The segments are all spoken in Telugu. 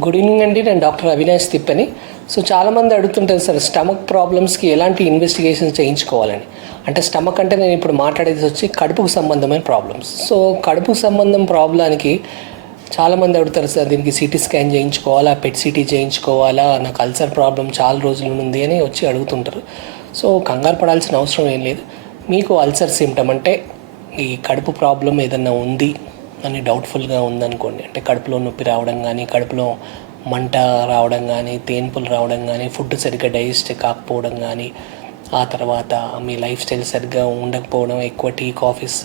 గుడ్ ఈవినింగ్ అండి. నేను డాక్టర్ అవినాష్ తిప్పని. సో చాలామంది అడుగుతుంటారు సార్, స్టమక్ ప్రాబ్లమ్స్కి ఎలాంటి ఇన్వెస్టిగేషన్స్ చేయించుకోవాలని. అంటే స్టమక్ అంటే నేను ఇప్పుడు మాట్లాడేది వచ్చి కడుపుకు సంబంధమైన ప్రాబ్లమ్స్. సో కడుపుకు సంబంధం ప్రాబ్లానికి చాలామంది అడుగుతారు సార్, దీనికి సిటీ స్కాన్ చేయించుకోవాలా, పెట్ సిటీ చేయించుకోవాలా, నాకు అల్సర్ ప్రాబ్లం చాలా రోజులు ఉంది అని వచ్చి అడుగుతుంటారు. సో కంగారు పడాల్సిన అవసరం ఏం లేదు. మీకు అల్సర్ సిమ్టమ్ అంటే ఈ కడుపు ప్రాబ్లం ఏదన్నా ఉంది అని డౌట్ఫుల్గా ఉందనుకోండి, అంటే కడుపులో నొప్పి రావడం కానీ, కడుపులో మంట రావడం కానీ, తేన్పులు రావడం కానీ, ఫుడ్ సరిగ్గా డైజెస్ట్ కాకపోవడం కానీ, ఆ తర్వాత మీ లైఫ్ స్టైల్ సరిగ్గా ఉండకపోవడం, ఎక్కువ టీ కాఫీస్,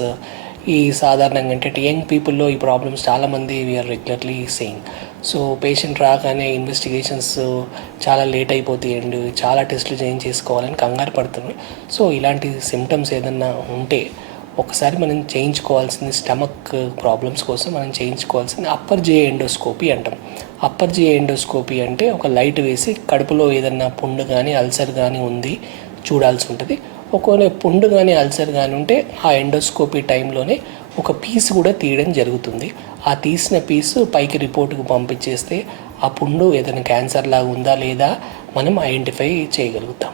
ఈ సాధారణంగా అంటే యంగ్ పీపుల్లో ఈ ప్రాబ్లమ్స్ చాలామంది we are regularly saying. So patient రాగానే ఇన్వెస్టిగేషన్స్ చాలా లేట్ అయిపోతాయండి, చాలా టెస్టులు చేసుకోవాలని కంగారు పడుతున్నారు. సో ఇలాంటి సిమ్టమ్స్ ఏదన్నా ఉంటే ఒకసారి మనం చేయించుకోవాల్సింది, స్టమక్ ప్రాబ్లమ్స్ కోసం మనం చేయించుకోవాల్సింది అప్పర్ జిఐ ఎండోస్కోపీ అంటాం. అప్పర్ జిఐ ఎండోస్కోపీ అంటే ఒక లైట్ వేసి కడుపులో ఏదన్నా పుండు కానీ అల్సర్ కానీ ఉంది చూడాల్సి ఉంటుంది. ఒకవేళ పుండు కానీ అల్సర్ కానీ ఉంటే ఆ ఎండోస్కోపీ టైంలోనే ఒక పీస్ కూడా తీయడం జరుగుతుంది. ఆ తీసిన పీసు పైకి రిపోర్ట్కి పంపించేస్తే ఆ పుండు ఏదైనా క్యాన్సర్ లాగా ఉందా లేదా మనం ఐడెంటిఫై చేయగలుగుతాం.